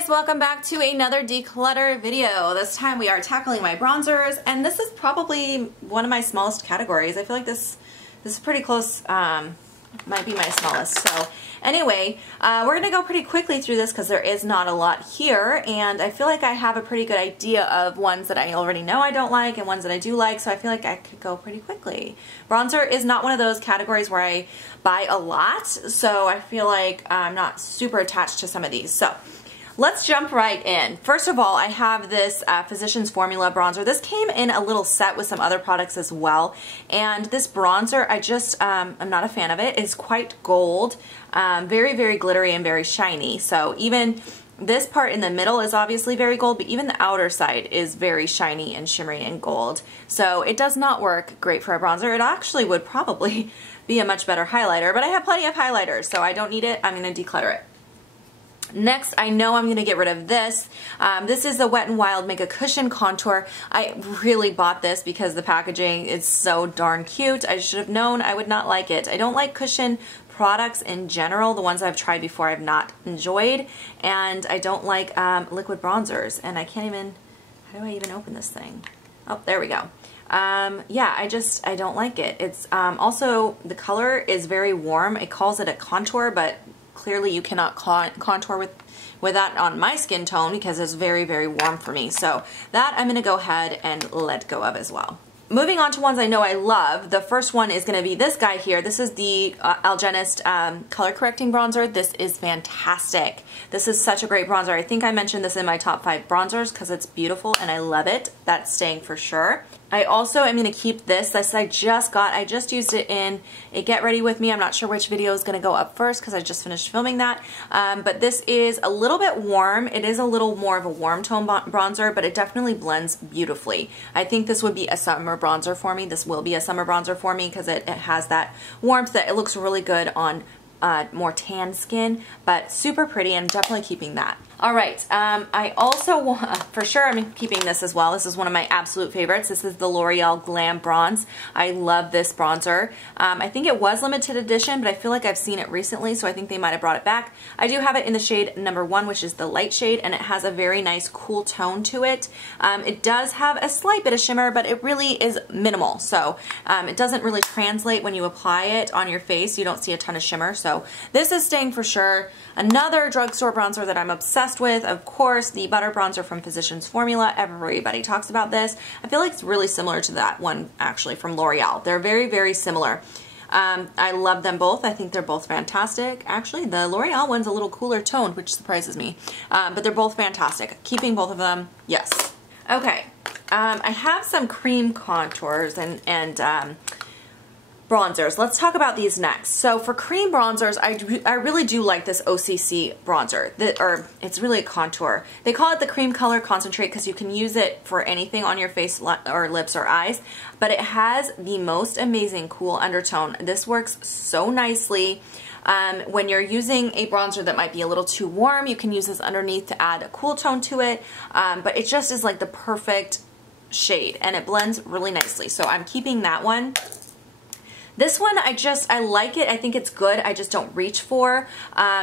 guys, welcome back to another declutter video. This time we are tackling my bronzers, and this is probably one of my smallest categories. I feel like this is pretty close, might be my smallest. So anyway, we're going to go pretty quickly through this because there is not a lot here, and I feel like I have a pretty good idea of ones that I already know I don't like and ones that I do like, so I feel like I could go pretty quickly. Bronzer is not one of those categories where I buy a lot, so I feel like I'm not super attached to some of these. So let's jump right in. First of all, I have this Physicians Formula bronzer. This came in a little set with some other products as well. And this bronzer, I'm not a fan of it. It's quite gold, very, very glittery and very shiny. So even this part in the middle is obviously very gold, but even the outer side is very shiny and shimmery and gold. So it does not work great for a bronzer. It actually would probably be a much better highlighter, but I have plenty of highlighters, so I don't need it. I'm going to declutter it. Next, I know I'm going to get rid of this. This is the Wet n Wild Mega Cushion Contour. I really bought this because the packaging is so darn cute. I should have known I would not like it. I don't like cushion products in general. The ones I've tried before I've not enjoyed. And I don't like liquid bronzers. And I can't even, how do I even open this thing? Oh, there we go. Yeah, I don't like it. It's also, the color is very warm. It calls it a contour, but clearly you cannot contour with that on my skin tone because it's very, very warm for me. So that I'm going to go ahead and let go of as well. Moving on to ones I know I love. The first one is going to be this guy here. This is the Algenist Color Correcting Bronzer. This is fantastic. This is such a great bronzer. I think I mentioned this in my top 5 bronzers because it's beautiful and I love it. That's staying for sure. I also am going to keep this. This I just got. I just used it in a Get Ready With Me. I'm not sure which video is going to go up first because I just finished filming that. But this is a little bit warm. It is a little more of a warm tone bronzer, but it definitely blends beautifully. I think this would be a summer bronzer for me. This will be a summer bronzer for me because it has that warmth that it looks really good on more tan skin, but super pretty, and definitely keeping that. All right, I also want, for sure I'm keeping this as well. This is one of my absolute favorites. This is the L'Oreal Glam Bronze. I love this bronzer. I think it was limited edition, but I feel like I've seen it recently, so I think they might have brought it back. I do have it in the shade number 1, which is the light shade, and it has a very nice cool tone to it. It does have a slight bit of shimmer, but it really is minimal, so it doesn't really translate when you apply it on your face. You don't see a ton of shimmer, so this is staying for sure. Another drugstore bronzer that I'm obsessed with, of course, the Butter Bronzer from Physicians Formula. Everybody talks about this. I feel like it's really similar to that one, actually, from L'Oreal. They're very, very similar. I love them both. I think they're both fantastic. Actually, the L'Oreal one's a little cooler toned, which surprises me. But they're both fantastic. Keeping both of them, yes. Okay, I have some cream contours and bronzers. Let's talk about these next. So for cream bronzers, I really do like this OCC bronzer. It's really a contour. They call it the Cream Color Concentrate because you can use it for anything on your face or lips or eyes, but it has the most amazing cool undertone. This works so nicely. When you're using a bronzer that might be a little too warm, you can use this underneath to add a cool tone to it, but it just is like the perfect shade and it blends really nicely. So I'm keeping that one. This one, I like it. I think it's good. I just don't reach for.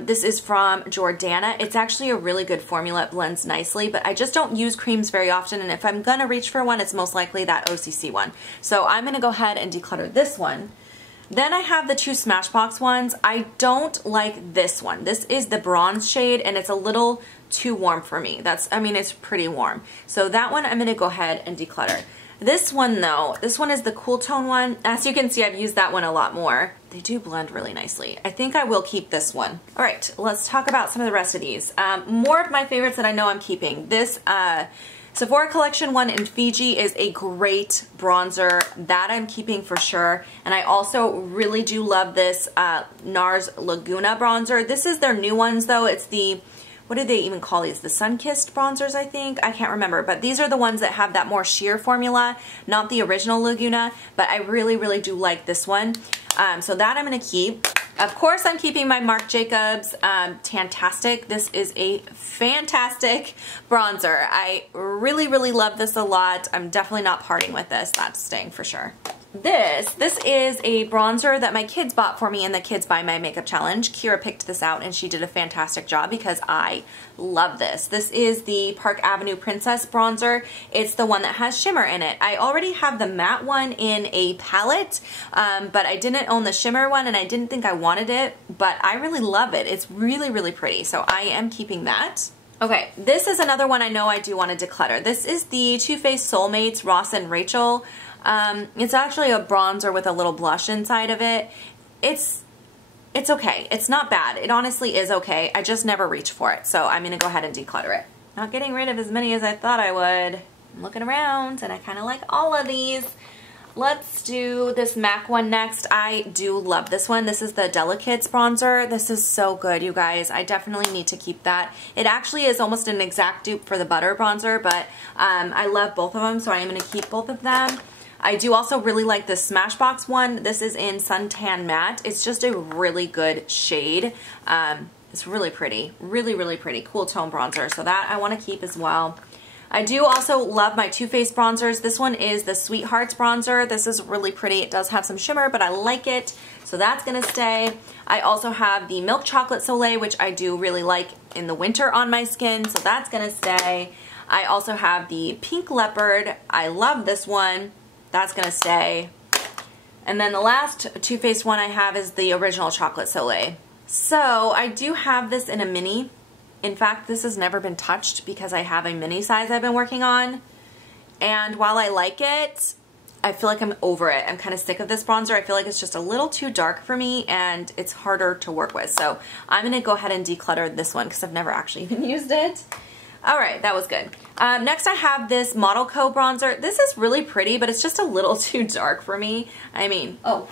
This is from Jordana. It's actually a really good formula. It blends nicely, but I just don't use creams very often, and if I'm going to reach for one, it's most likely that OCC one. So I'm going to go ahead and declutter this one. Then I have the 2 Smashbox ones. I don't like this one. This is the bronze shade, and it's a little too warm for me. It's pretty warm. So that one I'm going to go ahead and declutter. This one though, this one is the cool tone one. As you can see, I've used that one a lot more. They do blend really nicely. I think I will keep this one. All right, let's talk about some of the rest of these. More of my favorites that I know I'm keeping. This Sephora Collection one in Fiji is a great bronzer. That I'm keeping for sure. And I also really do love this NARS Laguna bronzer. This is their new ones though. It's the, what do they even call these? The sun-kissed bronzers, I think? I can't remember. But these are the ones that have that more sheer formula, not the original Laguna. But I really, really do like this one. So that I'm going to keep. Of course, I'm keeping my Marc Jacobs Tantastic. This is a fantastic bronzer. I really, really love this a lot. I'm definitely not parting with this. That's staying for sure. This is a bronzer that my kids bought for me in the Kids Buy My Makeup Challenge. Kira picked this out and she did a fantastic job because I love this. This is the Park Avenue Princess bronzer. It's the one that has shimmer in it. I already have the matte one in a palette, but I didn't own the shimmer one and I didn't think I wanted it, but I really love it. It's really, really pretty, so I am keeping that. Okay, this is another one I know I do want to declutter. This is the Too Faced Soulmates Ross and Rachel. It's actually a bronzer with a little blush inside of it. It's okay. It's not bad. It honestly is okay. I just never reach for it, so I'm going to go ahead and declutter it. Not getting rid of as many as I thought I would. I'm looking around, and I kind of like all of these. Let's do this MAC one next. I do love this one. This is the Delicates bronzer. This is so good, you guys. I definitely need to keep that. It actually is almost an exact dupe for the Butter bronzer, but I love both of them, so I am going to keep both of them. I do also really like the Smashbox one. This is in Suntan Matte. It's just a really good shade. It's really pretty. Really, really pretty. Cool tone bronzer. So that I want to keep as well. I do also love my Too Faced bronzers. This one is the Sweethearts bronzer. This is really pretty. It does have some shimmer, but I like it. So that's going to stay. I also have the Milk Chocolate Soleil, which I do really like in the winter on my skin. So that's going to stay. I also have the Pink Leopard. I love this one. That's going to stay. And then the last Too Faced one I have is the Original Chocolate Soleil. So I do have this in a mini. In fact, this has never been touched because I have a mini size I've been working on. And while I like it, I feel like I'm over it. I'm kind of sick of this bronzer. I feel like it's just a little too dark for me and it's harder to work with. So I'm going to go ahead and declutter this one because I've never actually even used it. Alright, that was good. Next I have this Model Co bronzer. This is really pretty, but it's just a little too dark for me. I mean, oh,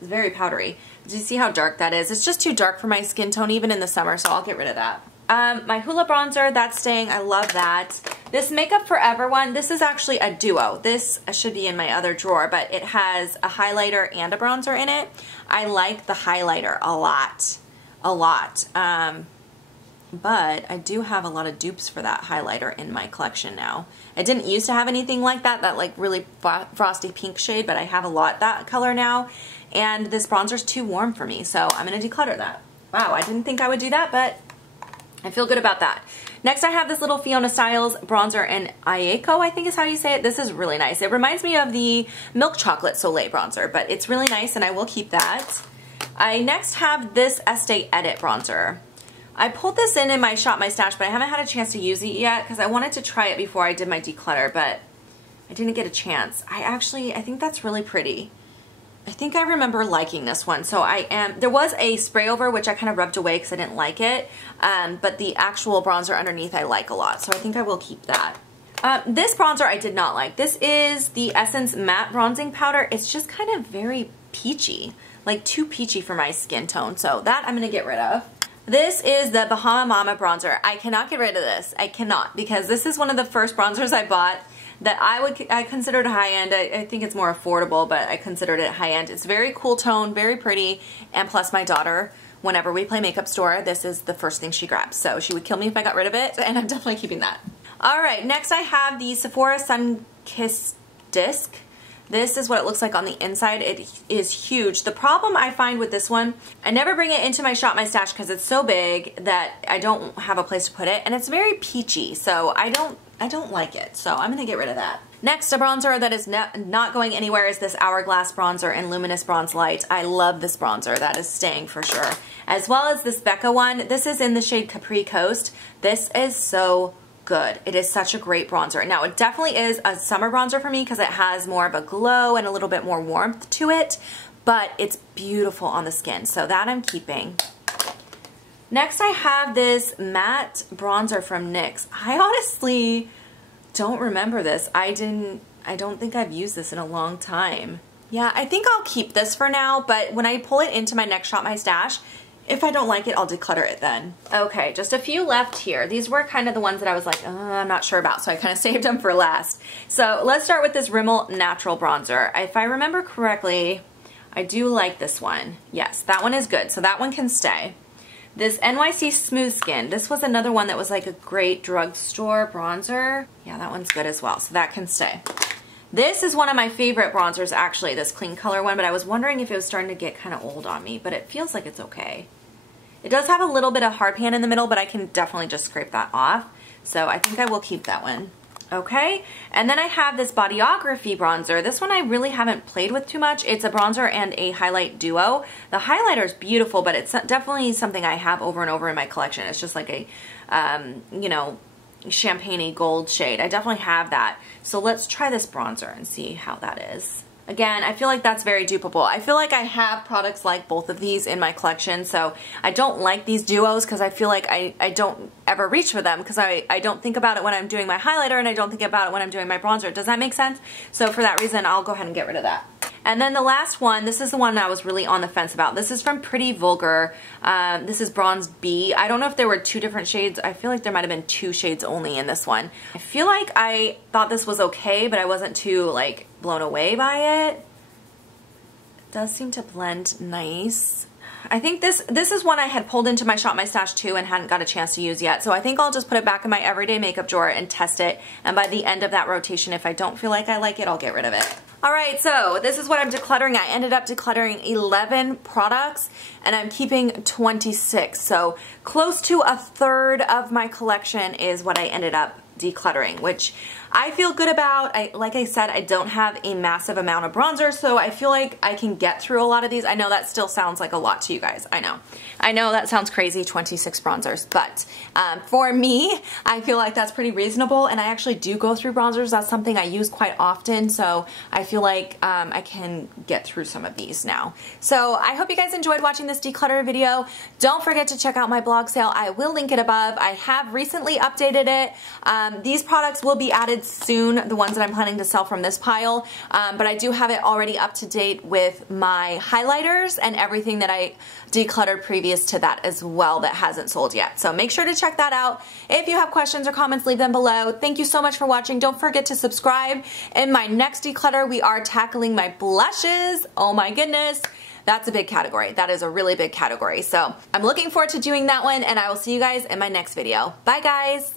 it's very powdery. Do you see how dark that is? It's just too dark for my skin tone, even in the summer, so I'll get rid of that. My Hoola bronzer, that's staying. I love that. This Makeup Forever one, this is actually a duo. This should be in my other drawer, but it has a highlighter and a bronzer in it. I like the highlighter a lot. A lot. But I do have a lot of dupes for that highlighter in my collection now. I didn't used to have anything like that like really frosty pink shade, but I have a lot that color now. And this bronzer's too warm for me, so I'm going to declutter that. Wow, I didn't think I would do that, but I feel good about that. Next I have this little Fiona Styles bronzer in Ayeko, I think is how you say it. This is really nice. It reminds me of the Milk Chocolate Soleil bronzer, but it's really nice and I will keep that. I next have this Estee Edit bronzer. I pulled this in my Shop My Stash, but I haven't had a chance to use it yet because I wanted to try it before I did my declutter, but I didn't get a chance. I think that's really pretty. I think I remember liking this one, so there was a spray over which I kind of rubbed away because I didn't like it, but the actual bronzer underneath I like a lot, so I think I will keep that. This bronzer I did not like. This is the Essence Matte Bronzing Powder. It's just kind of very peachy, like too peachy for my skin tone, so that I'm going to get rid of. This is the Bahama Mama bronzer. I cannot get rid of this. I cannot, because this is one of the first bronzers I bought that I considered high-end. I think it's more affordable, but I considered it high-end. It's very cool tone, very pretty, and plus my daughter, whenever we play Makeup Store, this is the first thing she grabs. So she would kill me if I got rid of it, and I'm definitely keeping that. Alright, next I have the Sephora Sunkissed disc. This is what it looks like on the inside. It is huge. The problem I find with this one, I never bring it into my Shop My Stash because it's so big that I don't have a place to put it, and it's very peachy, so I don't like it, so I'm going to get rid of that. Next, a bronzer that is not going anywhere is this Hourglass bronzer in Luminous Bronze Light. I love this bronzer. That is staying for sure. As well as this Becca one. This is in the shade Capri Coast. This is so good. It is such a great bronzer. Now, it definitely is a summer bronzer for me because it has more of a glow and a little bit more warmth to it, but it's beautiful on the skin, so that I'm keeping. Next, I have this matte bronzer from NYX. I honestly don't remember this. I don't think I've used this in a long time. Yeah, I think I'll keep this for now, but when I pull it into my next Shop My Stash, if I don't like it, I'll declutter it then. Okay, just a few left here. These were kind of the ones that I was like, I'm not sure about, so I kind of saved them for last. So let's start with this Rimmel Natural Bronzer. If I remember correctly, I do like this one. Yes, that one is good, so that one can stay. This NYC Smooth Skin. This was another one that was like a great drugstore bronzer. Yeah, that one's good as well, so that can stay. This is one of my favorite bronzers actually, this Kleancolor one, but I was wondering if it was starting to get kind of old on me, but it feels like it's okay. It does have a little bit of hard pan in the middle, but I can definitely just scrape that off. So I think I will keep that one. Okay, and then I have this Bodyography bronzer. This one I really haven't played with too much. It's a bronzer and a highlight duo. The highlighter is beautiful, but it's definitely something I have over and over in my collection. It's just like a, you know, champagne-y gold shade. I definitely have that. So let's try this bronzer and see how that is. Again, I feel like that's very dupeable. I feel like I have products like both of these in my collection, so I don't like these duos because I feel like I don't ever reach for them because I don't think about it when I'm doing my highlighter and I don't think about it when I'm doing my bronzer. Does that make sense? So for that reason, I'll go ahead and get rid of that. And then the last one, this is the one I was really on the fence about. This is from Pretty Vulgar. This is Bronze B. I don't know if there were 2 different shades. I feel like there might have been 2 shades only in this one. I feel like I thought this was okay, but I wasn't too like blown away by it. It does seem to blend nice. I think this is one I had pulled into my Shop My Stash too and hadn't got a chance to use yet. So I think I'll just put it back in my everyday makeup drawer and test it. And by the end of that rotation, if I don't feel like I like it, I'll get rid of it. Alright, so this is what I'm decluttering. I ended up decluttering 11 products and I'm keeping 26. So close to a third of my collection is what I ended up decluttering, which I feel good about. Like I said, I don't have a massive amount of bronzer, so I feel like I can get through a lot of these. I know that still sounds like a lot to you guys. I know that sounds crazy, 26 bronzers, but for me, I feel like that's pretty reasonable, and I actually do go through bronzers. That's something I use quite often, so I feel like I can get through some of these now. So I hope you guys enjoyed watching this declutter video. Don't forget to check out my blog sale. I will link it above. I have recently updated it. These products will be added soon, the ones that I'm planning to sell from this pile, but I do have it already up to date with my highlighters and everything that I decluttered previous to that as well that hasn't sold yet. So make sure to check that out. If you have questions or comments, leave them below. Thank you so much for watching. Don't forget to subscribe. In my next declutter, we are tackling my blushes. Oh my goodness. That's a big category. That is a really big category. So I'm looking forward to doing that one, and I will see you guys in my next video. Bye guys.